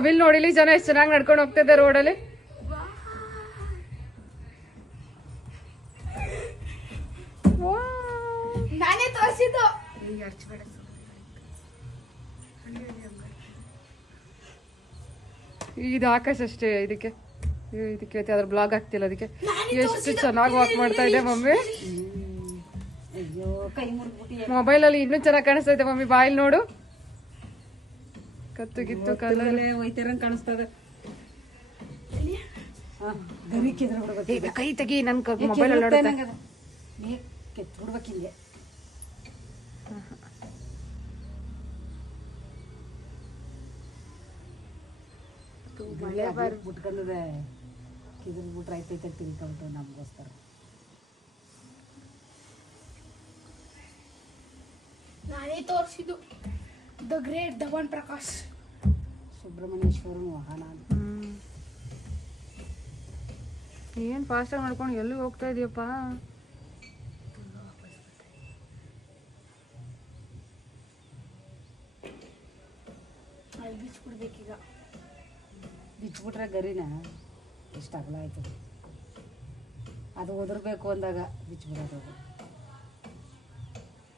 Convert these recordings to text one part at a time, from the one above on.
ನವಿಲ್ ನೋಡಿಲಿ ಜನ ಎಷ್ಟು ಚೆನ್ನಾಗಿ ನಡ್ಕೊಂಡು ಹೋಗ್ತಿದ್ದೆ ರೋಡಲ್ಲಿ. ನಾನೇ ತೋರಿಸಿದ್ದು. ಇದು ಆಕಾಶ ಅಷ್ಟೇ. ಇದಕ್ಕೆ ಅದ್ರ ಬ್ಲಾಗ್ ಆಗ್ತಿಲ್ಲ. ಅದಕ್ಕೆ ಎಷ್ಟು ಚೆನ್ನಾಗಿ ವಾಕ್ ಮಾಡ್ತಾ ಇದೆ ಮಮ್ಮಿ. ಮೊಬೈಲ್ ಅಲ್ಲಿ ಇನ್ನೂ ಚೆನ್ನಾಗಿ ಕಾಣಿಸ್ತಾ ಇದೆ ಮಮ್ಮಿ. ಬಾಯಿಲ್ ನೋಡು, ಕತ್ತು ಗಿತ್ತು ಕಲರ್ ಕಾಣಿಸ್ತದೆ. ಕೈ ತೆಗಿ, ನನ್ ಮೊಬೈಲ್ ಅಲ್ಲಿ ನೋಡುತ್ತೆ. ಬಿಟ್ಕೊಂಡ್ರೆ ಬಿಟ್ರೆ ಐತೈತೆ ತಿಳ್ಕೊಂಡು ನಮಗೋಸ್ಕರ. ನಾನೇ ತೋರಿಸಿದ್ದು ದ ಗ್ರೇಟ್ ಧವನ್ ಪ್ರಕಾಶ್. ಸುಬ್ರಹ್ಮಣ್ಯೇಶ್ವರನ ವಾಹನ. ಏನ್ ಫಾಸ್ಟ್ ಆಗಿ ಮಾಡ್ಕೊಂಡು ಎಲ್ಲಿ ಹೋಗ್ತಾ ಇದೀಯಪ್ಪ? ಬಿಚ್ಬಿಡ್ಬೇಕೀಗ. ಬಿಚ್ಬಿಟ್ರೆ ಗರಿನ ಎಷ್ಟು ಅಗಲ ಆಯ್ತದೆ. ಅದು ಒದರ್ಬೇಕು ಅಂದಾಗ ಬಿಚ್ಬಿಡೋದು.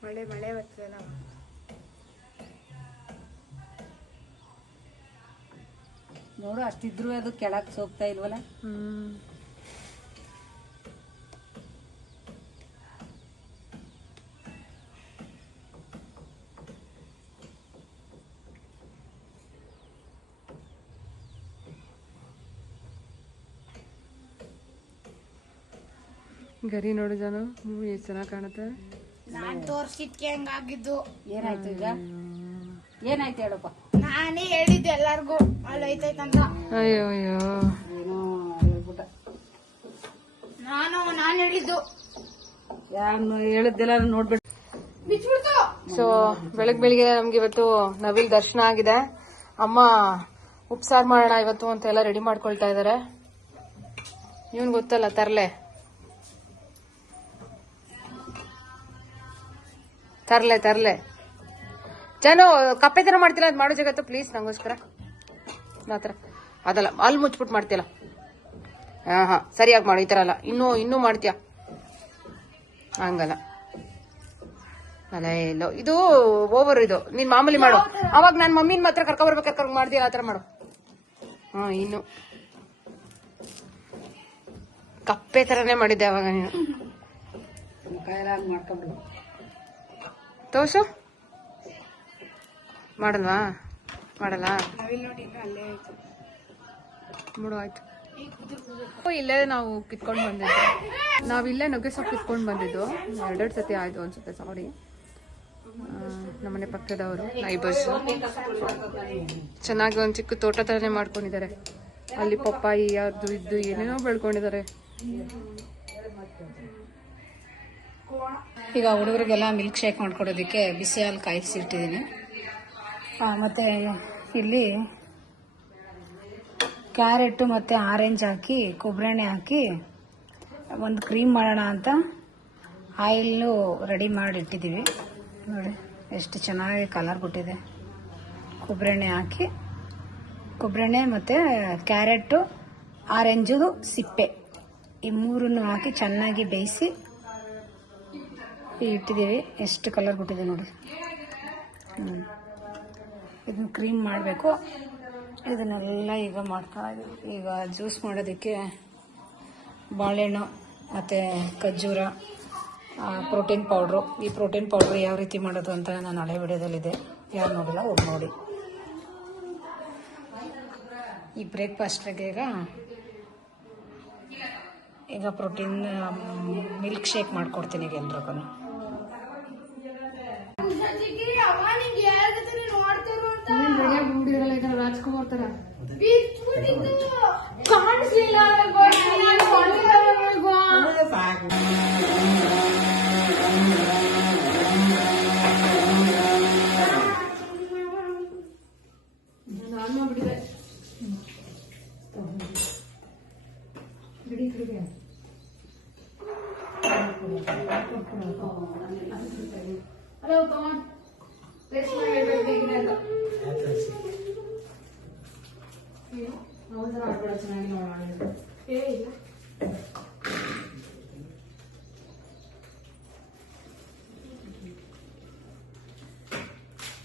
ಮಳೆ ಬರ್ತದಲ್ಲ. ನೋಡು, ಅಷ್ಟಿದ್ರು ಅದು ಕೆಳಕ್ ಸೋಗ್ತಾ ಇಲ್ವಲ್ಲ. ಗರಿ ನೋಡು ಜನ, ಎಷ್ಟು ಚೆನ್ನಾಗಿ ಕಾಣುತ್ತೆ. ನಾನ್ ತೋರ್ಸಿದ್ಕೆ ಹಂಗಾಗಿದ್ದು. ಏನಾಯ್ತು ಈಗ? ಏನಾಯ್ತು ಹೇಳಪ್ಪ? ನಾನೇ ಹೇಳಿದ್ದೆ ಎಲ್ಲಾರ್ಗು ಅಲ್ಲಿ ಐತೈತಂತ. ಅಯ್ಯೋ ಅಯ್ಯೋ, ಏನೋ ಹೇಳ್ಬಿಟ್ಟ. ನಾನು ಹೇಳಿದ್ದು. ಯಾರು ಹೇಳಿದ್ದೆಲ್ಲ ನೋಡ್ಬಿಟ್ಟು ಬಿಚ್ಬಿಡ್ತು. ಸೊ ಬೆಳಗ್ಗೆ ನಮ್ಗೆ ಇವತ್ತು ನವಿಲ್ ದರ್ಶನ ಆಗಿದೆ. ಅಮ್ಮ ಉಪ್ಸಾರು ಮಾಡೋಣ ಇವತ್ತು ಅಂತ ಎಲ್ಲ ರೆಡಿ ಮಾಡ್ಕೊಳ್ತಾ ಇದಾರೆ. ಇವನ್ ಗೊತ್ತಲ್ಲ ತರ್ಲೆ ಜಾನು, ಕಪ್ಪೆ ತರ ಮಾಡ್ತಿಲ್ಲ, ಅದ್ ಮಾಡೋ ಜಗತ್ತು ಪ್ಲೀಸ್ ನಂಗೋಸ್ಕರ. ಮಾತ್ರ ಅದಲ್ಲ, ಅಲ್ಲಿ ಮುಚ್ಬಿಟ್ಟು ಮಾಡ್ತಿಲ್ಲ. ಹಾ ಸರಿಯಾಗಿ ಮಾಡು. ಈ ತರ ಅಲ್ಲ, ಇನ್ನೂ ಮಾಡ್ತೀಯ ಹಂಗಲ್ಲ. ಅಲ್ಲ ಎಲ್ಲೋ ಇದು ಓವರ್. ಇದು ನೀನ್ ಮಾಮೂಲಿ ಮಾಡು. ಅವಾಗ ನಾನ್ ಮಮ್ಮಿನ ಮಾತ್ರ ಕರ್ಕೊಂಡ್ ಮಾಡ್ತೀಯ, ಆತರ ಮಾಡು. ಇನ್ನು ಕಪ್ಪೆ ತರನೇ ಮಾಡಿದ್ದೆ ಅವಾಗ ನೀನು. ಮಾಡ್ಕೊಂಡು ತೋರ್ಸು. ಮಾಡಲ್ಲ ಬಿಡು, ಆಯ್ತು. ಇಲ್ಲೇ ನಾವು ಕಿತ್ಕೊಂಡು ಬಂದಿದ್ದು. ನಾವಿಲ್ಲೇ ನುಗ್ಗೆ ಸೊಪ್ಪು ಕಿತ್ಕೊಂಡು ಬಂದಿದ್ದು 2 ಸತಿ ಆಯ್ತು ಅನ್ಸುತ್ತೆ. ಸಾರಿ, ನಮ್ಮನೆ ಪಕ್ಕದವರು ನೈಬರ್ಸ್ ಚೆನ್ನಾಗಿ ಒಂದು ಚಿಕ್ಕ ತೋಟ ತರನೇ ಮಾಡ್ಕೊಂಡಿದ್ದಾರೆ. ಅಲ್ಲಿ ಪಪ್ಪಾಯಿ ಅದು ಇದ್ದು ಏನೇನೋ ಬೆಳ್ಕೊಂಡಿದ್ದಾರೆ. ಈಗ ಹುಡುಗರಿಗೆಲ್ಲ ಮಿಲ್ಕ್ ಶೇಕ್ ಮಾಡ್ಕೊಡೋದಕ್ಕೆ ಬಿಸಿ ಹಾಲು ಕಾಯಿಸಿಟ್ಟಿದ್ದೀನಿ. ಮತ್ತು ಇಲ್ಲಿ ಕ್ಯಾರೆಟು ಮತ್ತು ಆರೆಂಜ್ ಹಾಕಿ ಕೊಬ್ಬರಿ ಎಣ್ಣೆ ಹಾಕಿ ಒಂದು ಕ್ರೀಮ್ ಮಾಡೋಣ ಅಂತ ಆಯಿಲ್ನು ರೆಡಿ ಮಾಡಿ ಇಟ್ಟಿದ್ದೀವಿ. ನೋಡಿ ಎಷ್ಟು ಚೆನ್ನಾಗಿ ಕಲರ್ ಕೊಟ್ಟಿದೆ. ಕೊಬ್ಬರಿ ಎಣ್ಣೆ ಹಾಕಿ, ಕೊಬ್ಬರಿ ಎಣ್ಣೆ ಮತ್ತು ಕ್ಯಾರೆಟು, ಆರೆಂಜು ಸಿಪ್ಪೆ ಈ ಮೂರನ್ನು ಹಾಕಿ ಚೆನ್ನಾಗಿ ಬೇಯಿಸಿ ಇಟ್ಟಿದ್ದೀವಿ. ಎಷ್ಟು ಕಲರ್ ಕೊಟ್ಟಿದೆ ನೋಡಿ. ಇದನ್ನು ಕ್ರೀಮ್ ಮಾಡಬೇಕು. ಇದನ್ನೆಲ್ಲ ಈಗ ಮಾಡ್ತಾ ಇದ್ದೀವಿ. ಈಗ ಜ್ಯೂಸ್ ಮಾಡೋದಕ್ಕೆ ಬಾಳೆಹಣ್ಣು ಮತ್ತು ಖರ್ಜೂರ, ಪ್ರೋಟೀನ್ ಪೌಡ್ರು. ಈ ಪ್ರೋಟೀನ್ ಪೌಡ್ರು ಯಾವ ರೀತಿ ಮಾಡೋದು ಅಂತ ನಾನು ಹಳೆ ವಿಡಿಯೋದಲ್ಲಿದೆ, ಯಾರು ನೋಡಿಲ್ಲ ಹೋಗಿ ನೋಡಿ. ಈ ಬ್ರೇಕ್ಫಾಸ್ಟ್ಗೆ ಈಗ ಪ್ರೋಟೀನ್ ಮಿಲ್ಕ್ ಶೇಕ್ ಮಾಡ್ಕೊಡ್ತೀನಿ ಈಗ ಎಲ್ರಿಗೂ. ರಾಜ್ಕುಮಾರ್ ತರ ಕಾಣಿಸ್ಲಿಲ್ಲ. Hello, come on. Let's go. ಥರ ಆಡ್ಬೇಡ, ಚೆನ್ನಾಗಿ ನೋಡೋಣ. ಏ ಇಲ್ಲ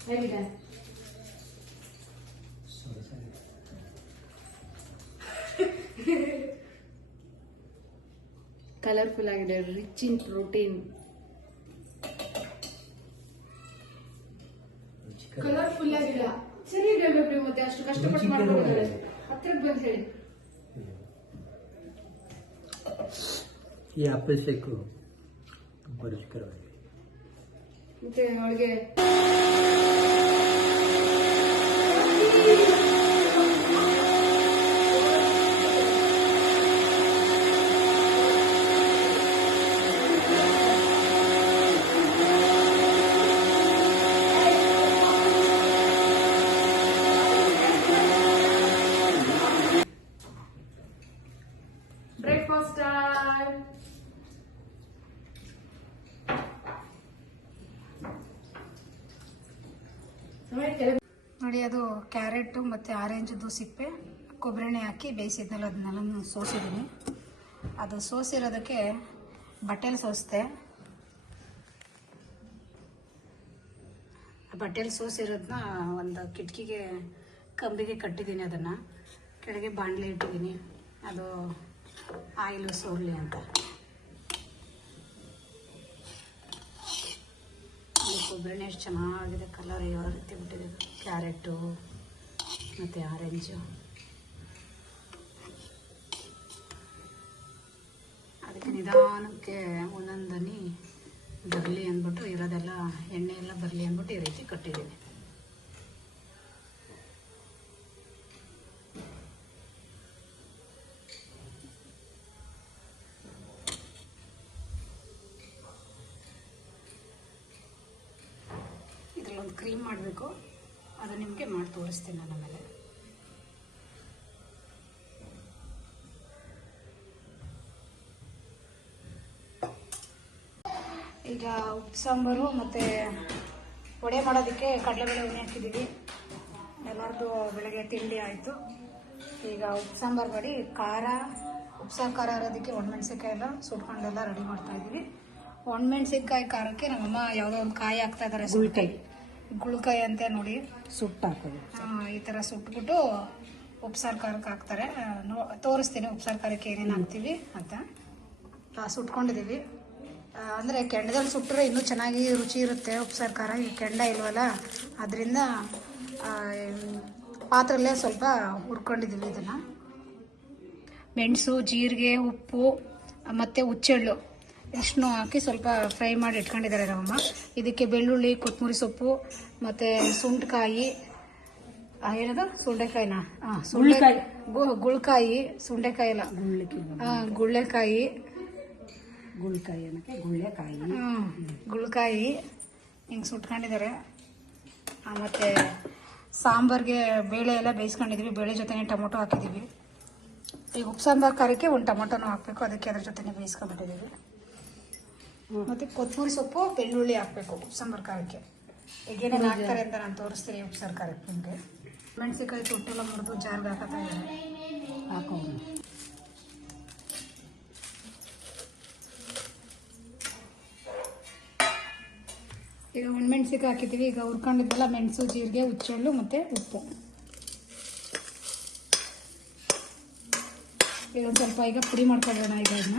ಹೇಗಿದೆ? ಕಲರ್ಫುಲ್ ಆಗಿದೆ, ರಿಚ್ ಇನ್ ಪ್ರೋಟೀನ್. ಕಲರ್ಫುಲ್ ಆಗಿಲ್ಲ, ಸರಿ ಇದೆ. ಮತ್ತೆ ಅಷ್ಟು ಕಷ್ಟಪಟ್ಟು ಮಾಡ್ಕೊಂಡಿದ್ದಾರೆ, ಹತ್ತಿರಕ್ಕೆ ಬಂದು ಹೇಳಿ. ಈ ಆಪಲ್ ಶೇಕು ತುಂಬ ರುಚಿಕರವಾಗಿದೆ. ಮತ್ತೆ ಅವಳಿಗೆ ಬ್ರೇಕ್ಫಾಸ್ಟ್ ಟೈಮ್. ನೋಡಿ, ಅದು ಕ್ಯಾರೆಟು ಮತ್ತು ಆರೆಂಜದ್ದು ಸಿಪ್ಪೆ ಕೊಬ್ಬರಿ ಹಾಕಿ ಬೇಯಿಸಿದ್ನಲ್ಲ, ಅದನ್ನೆಲ್ಲ ಸೋಸಿದ್ದೀನಿ. ಅದು ಸೋಸಿರೋದಕ್ಕೆ ಬಟ್ಟೆಲಿ ಸೋಸಿದೆ. ಬಟ್ಟೆಲಿ ಸೋಸಿರೋದನ್ನ ಒಂದು ಕಿಟಕಿಗೆ ಕಂಬಿಗೆ ಕಟ್ಟಿದ್ದೀನಿ. ಅದನ್ನು ಕೆಳಗೆ ಬಾಣಲೆ ಇಟ್ಟಿದ್ದೀನಿ, ಅದು ಆಯಿಲು ಸೋರಲಿ ಅಂತ. ಕೊಬ್ಬರಿನೇ ಎಷ್ಟು ಚೆನ್ನಾಗಿದೆ, ಕಲರ್ ಯಾವ ರೀತಿ ಬಿಟ್ಟಿದೆ. ಕ್ಯಾರೆಟು ಮತ್ತು ಆರೆಂಜು, ಅದಕ್ಕೆ ನಿಧಾನಕ್ಕೆ ಒಂದೊಂದನಿ ಬರಲಿ ಅಂದ್ಬಿಟ್ಟು, ಇರೋದೆಲ್ಲ ಎಣ್ಣೆ ಎಲ್ಲ ಬರಲಿ ಅಂದ್ಬಿಟ್ಟು ಈ ರೀತಿ ಕಟ್ಟಿದ್ದೀನಿ. ಒಂದು ಕ್ರೀಮ್ ಮಾಡಬೇಕು, ಅದು ನಿಮಗೆ ಮಾಡಿ ತೋರಿಸ್ತೀನಿ ನಾನು ಆಮೇಲೆ. ಈಗ ಉಪ್ಪು ಸಾಂಬಾರು ಮತ್ತು ವಡೆ ಮಾಡೋದಕ್ಕೆ ಕಡಲೆಬೇಳೆ ಉಣ್ಣೆ ಹಾಕಿದ್ದೀವಿ. ಎಲ್ಲರದ್ದು ಬೆಳಗ್ಗೆ ತಿಂಡಿ ಆಯಿತು. ಈಗ ಉಪ್ಪು ಸಾಂಬಾರು ಮಾಡಿ ಖಾರ, ಉಪ್ಸಾರು ಖಾರ ಇರೋದಕ್ಕೆ ಒಣಮೆಣ್ಸಿನ್ಕಾಯಿ ಎಲ್ಲ ಸುಟ್ಕೊಂಡೆಲ್ಲ ರೆಡಿ ಮಾಡ್ತಾಯಿದ್ದೀವಿ. ಒಣಮೆಣ್ಸಿನ್ಕಾಯಿ ಖಾರಕ್ಕೆ ನಮ್ಮಮ್ಮ ಯಾವುದೋ ಒಂದು ಕಾಯಿ ಹಾಕ್ತಾ ಇದ್ದಾರೆ, ಗುಳ್ಕಾಯಿ ಅಂತ ನೋಡಿ ಸುಟ್ಟು ಹಾಕೋದು. ಈ ಥರ ಸುಟ್ಬಿಟ್ಟು ಉಪ್ಸಾರು ಖಾರಕ್ಕೆ ಹಾಕ್ತಾರೆ. ತೋರಿಸ್ತೀನಿ ಉಪ್ಸಾರು ಖಾರಕ್ಕೆ ಏನೇನು ಹಾಕ್ತೀವಿ ಅಂತ. ಸುಟ್ಕೊಂಡಿದ್ದೀವಿ. ಅಂದರೆ ಕೆಂಡದಲ್ಲಿ ಸುಟ್ಟರೆ ಇನ್ನೂ ಚೆನ್ನಾಗಿ ರುಚಿ ಇರುತ್ತೆ ಉಪ್ಸಾರು ಖಾರ. ಈ ಕೆಂಡ ಇಲ್ವಲ್ಲ, ಅದರಿಂದ ಪಾತ್ರೆಯಲ್ಲೇ ಸ್ವಲ್ಪ ಹುರ್ಕೊಂಡಿದ್ದೀವಿ. ಇದನ್ನು ಮೆಣಸು, ಜೀರಿಗೆ, ಉಪ್ಪು ಮತ್ತು ಹುಚ್ಚೆಳ್ಳು ಇಷ್ಟನ್ನು ಹಾಕಿ ಸ್ವಲ್ಪ ಫ್ರೈ ಮಾಡಿ ಇಟ್ಕೊಂಡಿದ್ದಾರೆ ನಮ್ಮಮ್ಮ. ಇದಕ್ಕೆ ಬೆಳ್ಳುಳ್ಳಿ, ಕೊತ್ತಂಬರಿ ಸೊಪ್ಪು ಮತ್ತು ಸುಂಟಕಾಯಿ, ಏನದು ಸುಂಡೆಕಾಯಿನ, ಗುಳ್ಕಾಯಿ, ಸುಂಡೆಕಾಯಿ ಎಲ್ಲ ಗುಳ್ಳೆಕಾಯಿ, ಗುಳ್ಕಾಯಿ ಹಿಂಗೆ ಸುಟ್ಕೊಂಡಿದ್ದಾರೆ. ಮತ್ತು ಸಾಂಬಾರಿಗೆ ಬೇಳೆ ಎಲ್ಲ ಬೇಯಿಸ್ಕೊಂಡಿದ್ದೀವಿ. ಬೇಳೆ ಜೊತೆನೇ ಟೊಮೊಟೊ ಹಾಕಿದ್ದೀವಿ. ಈಗ ಉಪ್ಪು ಸಾಂಬಾರು ಖಾರಕ್ಕೆ ಒಂದು ಟೊಮೊಟೊನೂ ಹಾಕಬೇಕು, ಅದಕ್ಕೆ ಅದ್ರ ಜೊತೆನೇ ಬೇಯಿಸ್ಕೊಂಡ್ಬಿಟ್ಟಿದ್ದೀವಿ. ಮತ್ತು ಕೊತ್ತಂಬರಿ ಸೊಪ್ಪು, ಬೆಳ್ಳುಳ್ಳಿ ಹಾಕಬೇಕು ಉಪ್ಪು ಸಾಂಬಾರು ಖಾರಕ್ಕೆ. ಈಗ ಏನೇನು ಹಾಕ್ತಾರೆ ಅಂತ ನಾನು ತೋರಿಸ್ತೀನಿ ಉಪ್ಸಾರು ಖಾರಕ್ಕೆ. ನಿಮಗೆ ಮೆಣಸಿನ್ಕಾಯಿ ತೊಟ್ಟೆಲ್ಲ ಮುರಿದು ಜಾರ್ಗೆ ಹಾಕೋತಾ ಇದ್ದಾರೆ, ಹಾಕೋದು. ಈಗ ಒಣಮೆಣ್ಸಿನ್ಕಾಯಿ ಹಾಕಿದ್ದೀವಿ. ಈಗ ಹುರ್ಕೊಂಡಿದ್ದೆಲ್ಲ ಮೆಣಸು, ಜೀರಿಗೆ, ಹುಚ್ಚೆಳ್ಳು ಮತ್ತು ಉಪ್ಪು. ಈಗ ಒಂದು ಸ್ವಲ್ಪ ಈಗ ಪುಡಿ ಮಾಡ್ಕೊಳ್ಳೋಣ. ಈಗ ಅದನ್ನ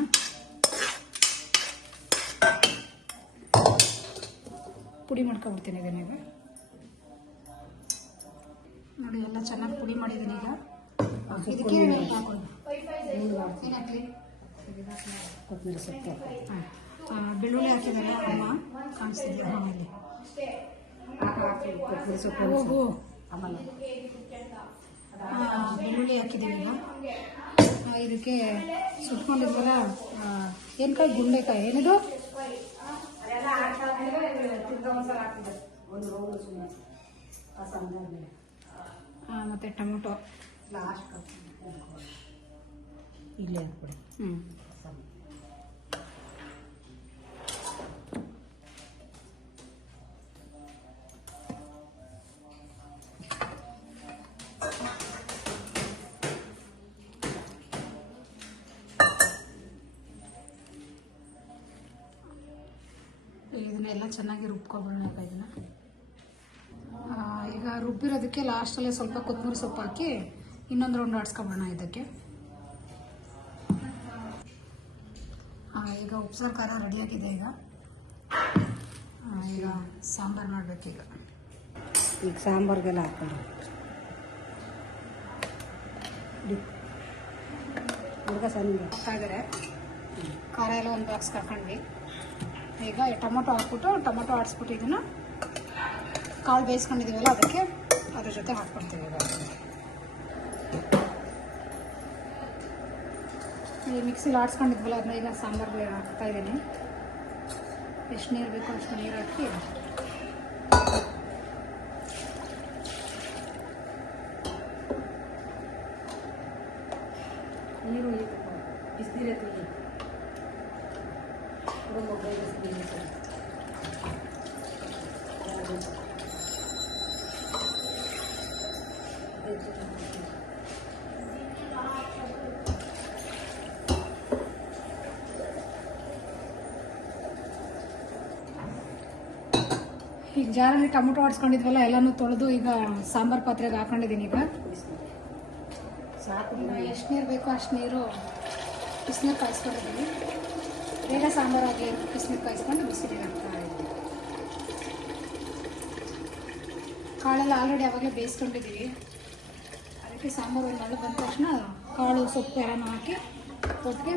ಪುಡಿ ಮಾಡ್ಕೊಬಿಡ್ತೀನಿ. ಇದನ್ನ ನೋಡಿ, ಎಲ್ಲ ಚೆನ್ನಾಗಿ ಪುಡಿ ಮಾಡಿದ್ದೀನಿ. ಈಗ ಇದಕ್ಕೆ ಕೊತ್ತಂಬರಿ ಸೊಪ್ಪು, ಬೆಳ್ಳುಳ್ಳಿ ಹಾಕಿದ್ದಾರೆ ಅಮ್ಮ, ಕಾಣಿಸ್ತಿದ್ದೆ ಆಮೇಲೆ ಕೊತ್ತಂಬರಿ ಸೊಪ್ಪು, ಆಮೇಲೆ ಬೆಳ್ಳುಳ್ಳಿ ಹಾಕಿದ್ದೀವಿ. ಈಗ ಇದಕ್ಕೆ ಸುಟ್ಕೊಂಡಿದ್ವಲ್ಲ ಏನು ಕಾಯಿ, ಗುಂಡೆಕಾಯಿ, ಏನಿದು ಮತ್ತು ಟೊಮೊಟೊ ಲಾಸ್ಟ್ ಇಲ್ಲೇ ಹಾಕ್ಬಿಡಿ. ಎಲ್ಲ ಚೆನ್ನಾಗಿ ರುಬ್ಕೊಬಿಡೋಣ ಇದನ್ನು. ಈಗ ರುಬ್ಬಿರೋದಕ್ಕೆ ಲಾಸ್ಟಲ್ಲೇ ಸ್ವಲ್ಪ ಕೊತ್ತಂಬರಿ ಸೊಪ್ಪು ಹಾಕಿ ಇನ್ನೊಂದು ರೌಂಡ್ ಆಡಿಸ್ಕೊಬೋಣ ಇದಕ್ಕೆ. ಈಗ ಉಪ್ಸಾರು ಖಾರ ರೆಡಿಯಾಗಿದೆ. ಈಗ ಸಾಂಬಾರು ಮಾಡಬೇಕೀಗ. ಈಗ ಸಾಂಬಾರಿಗೆಲ್ಲ ಹಾಕ್ತಾರೆ ಹುಡುಗ ಸಣ್ಣ ಹಾಕಿದ್ರೆ ಖಾರ ಎಲ್ಲ ಒಂದು ಬಾಕ್ಸ್ ಹಾಕೊಂಡ್ವಿ. ಈಗ ಟೊಮೊಟೊ ಹಾಕ್ಬಿಟ್ಟು ಟೊಮೊಟೊ ಆಡಿಸ್ಬಿಟ್ಟು ಇದನ್ನು ಕಾಳು ಬೇಯಿಸ್ಕೊಂಡಿದ್ದೀವಲ್ಲ ಅದಕ್ಕೆ ಅದ್ರ ಜೊತೆ ಹಾಕ್ಕೊಡ್ತೀವಿ. ಈಗ ಮಿಕ್ಸಿಲಿ ಆಡಿಸ್ಕೊಂಡಿದ್ವಲ್ಲ ಅದನ್ನ ಈಗ ಸಾಂಬಾರ್ಗೆ ಹಾಕ್ತಾಯಿದ್ದೀನಿ. ಎಷ್ಟು ನೀರು ಬೇಕೋ ಅಷ್ಟು ನೀರು ಹಾಕಿ ನೀರು ಬಿಸಿನೀರೇ ತುಗಿ ಈಗ ಜಾರಲ್ಲಿ ಟೊಮೊಟೊ ಆಡಿಸ್ಕೊಂಡಿದ್ವಲ್ಲ ಎಲ್ಲನೂ ತೊಳೆದು ಈಗ ಸಾಂಬಾರು ಪಾತ್ರೆಗೆ ಹಾಕೊಂಡಿದ್ದೀನಿ. ಈಗ ಸಾಕು. ಎಷ್ಟು ನೀರು ಬೇಕೋ ಅಷ್ಟು ನೀರು ಬಿಸಿನೀರು ಕಾಯಿಸ್ಕೊಂಡಿದ್ದೀನಿ. ಬೇಗ ಸಾಂಬಾರು ಆಗಲಿ ಬಿಸಿನೀರು ಕಾಯಿಸ್ಕೊಂಡು ಬಿಸಿನೀರು ಹಾಕ್ತಾ ಇದ್ದೀನಿ. ಕಾಳೆಲ್ಲ ಆಲ್ರೆಡಿ ಆವಾಗಲೇ ಬೇಯಿಸ್ಕೊಂಡಿದ್ದೀವಿ. ಅದಕ್ಕೆ ಸಾಂಬಾರು ಒಂದು ನಳು ಬಂದ ತಕ್ಷಣ ಕಾಳು ಸೊಪ್ಪು ಎಲ್ಲನೂ ಹಾಕಿ ಒಟ್ಟಿಗೆ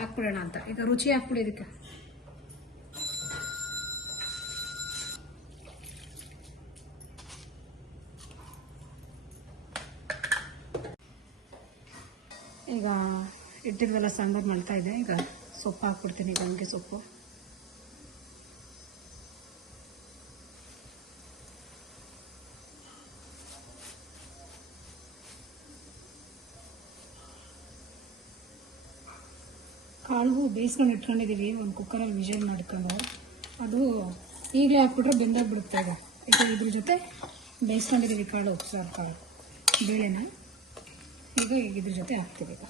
ಹಾಕ್ಬಿಡೋಣ ಅಂತ. ಈಗ ರುಚಿ ಹಾಕ್ಬಿಡಿ ಇದಕ್ಕೆ. ಈಗ ಇಟ್ಟಿದ್ವಲ್ಲ ಸಾಂಬಾರು ಮಾಡ್ತಾ ಇದೆ. ಈಗ ಸೊಪ್ಪು ಹಾಕ್ಬಿಡ್ತೀನಿ. ಗಂಗೆ ಸೊಪ್ಪು ಕಾಳು ಬೇಯಿಸ್ಕೊಂಡು ಇಟ್ಕೊಂಡಿದ್ದೀವಿ. ಒಂದು ಕುಕ್ಕರಲ್ಲಿ ವಿಜಲ್ ಮಾಡ್ಕೊಂಡು ಅದು ಈಗಲೇ ಹಾಕ್ಬಿಟ್ರೆ ಬೆಂದೋಗ್ಬಿಡುತ್ತೆ. ಈಗ ಇದ್ರ ಜೊತೆ ಬೇಯಿಸ್ಕೊಂಡಿದ್ದೀವಿ ಕಾಳು ಉಪ್ಸಾರು ಕಾಳು ಬೇಳೆನ ಈಗ ಇದ್ರ ಜೊತೆ ಹಾಕ್ತೀವಿ. ಈಗ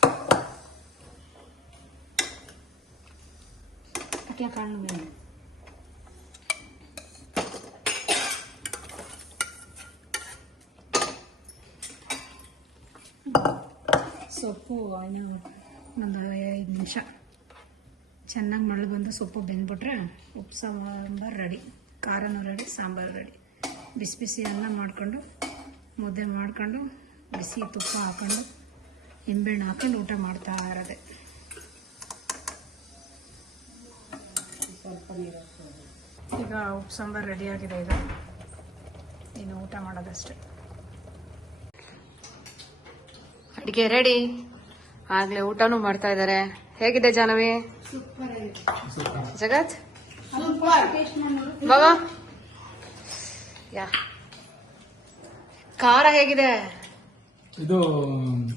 ಕಟ್ಲ ಕಾಳು ಬೇಳೆ ಸೊಪ್ಪು ಇನ್ನೂ ಒಂದು 5 ನಿಮಿಷ ಚೆನ್ನಾಗಿ ಮಳೆ ಬಂದು ಸೊಪ್ಪು ಬೆಂದ್ಬಿಟ್ರೆ ಉಪ್ಪು ಸಾಂಬಾರು ರೆಡಿ. ಖಾರನೂ ರೆಡಿ, ಸಾಂಬಾರು ರೆಡಿ. ಬಿಸಿ ಬಿಸಿ ಅನ್ನ ಮಾಡಿಕೊಂಡು ಮುದ್ದೆ ಮಾಡ್ಕೊಂಡು ಬಿಸಿ ತುಪ್ಪ ಹಾಕ್ಕೊಂಡು ನಿಂಬೆಹಣ್ಣು ಹಾಕೊಂಡು ಊಟ ಮಾಡ್ತಾ ಇರೋದೆ. ಈಗ ಉಪ್ಪು ಸಾಂಬಾರು ರೆಡಿಯಾಗಿದೆ. ಈಗ ಇನ್ನು ಊಟ ಮಾಡೋದಷ್ಟೇ. ಅಡಿಗೆ ರೆಡಿ. ಆಗ್ಲೇ ಊಟನೂ ಮಾಡ್ತಾ ಇದ್ದಾರೆ. ಹೇಗಿದೆ ಜಾಹ್ನವಿ? ಜಗತ್ ಬಾಬಾ ಯಾ ಖಾರ ಹೇಗಿದೆ? ಇದು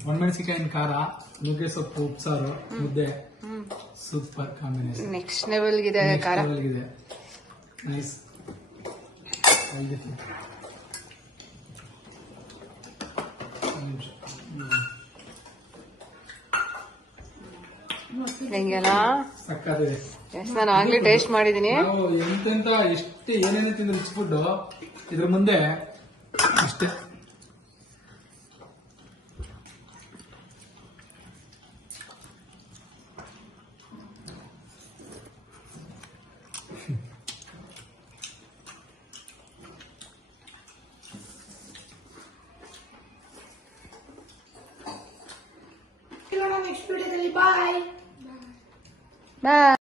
ಒಣಮೆಣಸಿಕಾಯಿನ ಖಾರ, ನುಗ್ಗೆ ಸೊಪ್ಪು, ಉಪ್ಸಾರು, ಮುದ್ದೆ, ಸೂಪರ್ ಕಾಂಬಿನೇಷನ್. ನೆಕ್ಸ್ಟ್ ಲೆವೆಲ್ ಇದೆ ಖಾರ. ನೈಸ್. ಹೆಂಗೆಲ್ಲ ಸಕ್ಕತ್ತಿದೆ. ನಾನು ಆಗ್ಲೇ ಟೇಸ್ಟ್ ಮಾಡಿದೀನಿ. ನಾವು ಎಂತೆಂತ ಎಷ್ಟು ಏನೇನು ತಿಂದ್ರೆ ರಿಚ್ ಫುಡ್ ಇದ್ರ ಮುಂದೆ ಅಷ್ಟೇ. ನೆಕ್ಸ್ಟ್ ವಿಡಿಯೋದಲ್ಲಿ ಬಾಯ್. ಬಾಯ್.